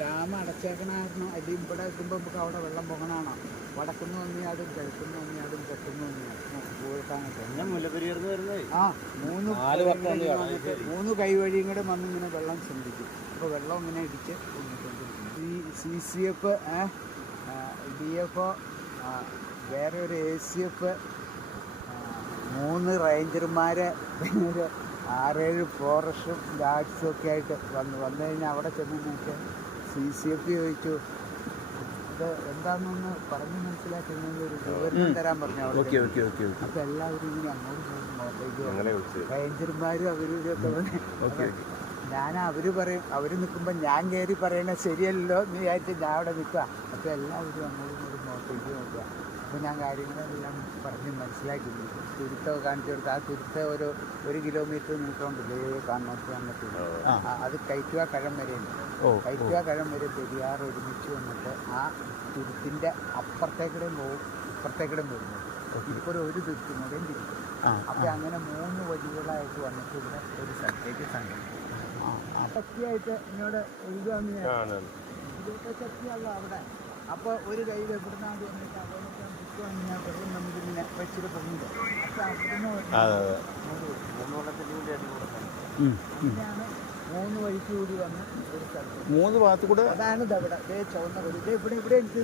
Dam അടച്ചേക്കണായിരുന്നു. അതിൽ ഇവിടെ എത്തുമ്പോൾ നമുക്ക് അവിടെ വെള്ളം പൊങ്ങണാണോ? വടക്കുന്ന് വന്നിയാടും കിഴക്കുന്ന് വന്നിയാടും തെക്കുന്ന് വന്നിയാടും വരുന്നത് ആ മൂന്ന് കൈവഴിയും കൂടെ വന്നിങ്ങനെ വെള്ളം ചിന്തിക്കും. അപ്പോൾ വെള്ളം ഇങ്ങനെ ഇടിച്ച് ഈ CCF, DFO, വേറെ ഒരു ACF, 3 റേഞ്ചർമാർ, പിന്നെ ഒരു 6-7 ഫോറസ്റ്റും ഗാർഡ്സും ഒക്കെ ആയിട്ട് വന്നു കഴിഞ്ഞാൽ അവിടെ ചെന്ന് CCF ചോദിച്ചു ഇത് എന്താണെന്നൊന്ന് പറഞ്ഞ് മനസ്സിലാക്കണമെങ്കിൽ ഒരു വിവരണം തരാൻ പറഞ്ഞു. അപ്പോൾ എല്ലാവരും ഇങ്ങനെ അങ്ങോട്ട് റേഞ്ചർമാരും അവരൊക്കെ അവർ പറയും, അവർ നിൽക്കുമ്പോൾ ഞാൻ കയറി പറയണത് ശരിയല്ലോ എന്ന് വിചാരിച്ച് ഞാൻ അവിടെ നിൽക്കുക. അപ്പോൾ എല്ലാവരും അങ്ങോട്ടും നോക്കിയിട്ട് നോക്കുക. അപ്പോൾ ഞാൻ കാര്യങ്ങളെല്ലാം പറഞ്ഞ് മനസ്സിലാക്കി തുരുത്തൊക്കെ കാണിച്ചു കൊടുത്ത് ആ തുരുത്ത് 1 കിലോമീറ്റർ നീക്കമുണ്ടല്ലേ കാണോട്ട് വന്നിട്ടുണ്ട്. അത് കയറ്റുക കഴം വരെയുണ്ട്. കയറ്റുക കഴം വരെ പെരിയാർ ഒരുമിച്ച് വന്നിട്ട് ആ തുരുത്തിൻ്റെ അപ്പുറത്തേക്കിടയും പോകും, ഇപ്പുറത്തേക്കിടയും വരുന്നത്. ഇപ്പോൾ ഒരു തുരുത്തും കൂടെയും തിരിക്കും. അപ്പോൾ അങ്ങനെ 3 വഴികളായിട്ട് വന്നിട്ട് ഇവിടെ ഒരു സ്ഥലത്തേക്ക് സംഘടിക്കും. ശക്തിയായിട്ട് എന്നോട് എഴുതുകയെന്ന് ഇതൊക്കെ ശക്തിയല്ല അവിടെ. അപ്പോൾ ഒരു കയ്യിൽ എവിടുന്നാണ്ട് വന്നിട്ട് അവനൊക്കെ ബുക്ക് വെള്ളം നമുക്കിങ്ങനെ വെച്ചിട്ട് പോകുന്നത്. അപ്പോൾ അവിടുന്ന് 3 വഴിക്ക് കൂടി വന്ന് ഒരു സ്ഥലത്ത് 3 ഭാഗത്ത് കൂടെ അതാണ് ഇതവിടെ ചുവന്ന വഴി. ഇവിടെ എനിക്ക്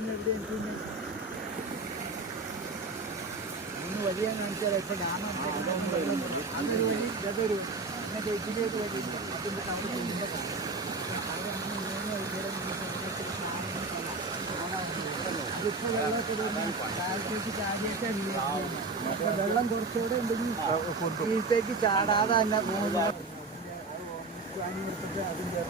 3 വഴിയാന്ന് കാണിച്ചാൽ ഇപ്പം ഡാം അതൊരു വഴി, ഇതൊരു എന്നിട്ട് ഇതിലേക്ക് വഴിയില്ല. അതിൻ്റെ ടൗണിൻ്റെ അതിപ്പോൾ വെള്ളത്തിലേക്ക് ചാടിയിട്ടല്ല. അപ്പോൾ വെള്ളം കുറച്ചുകൂടെ ഉണ്ടെങ്കിൽ ഇതിലേക്ക് ചാടാതെ തന്നെ 3 അതിൻ്റെ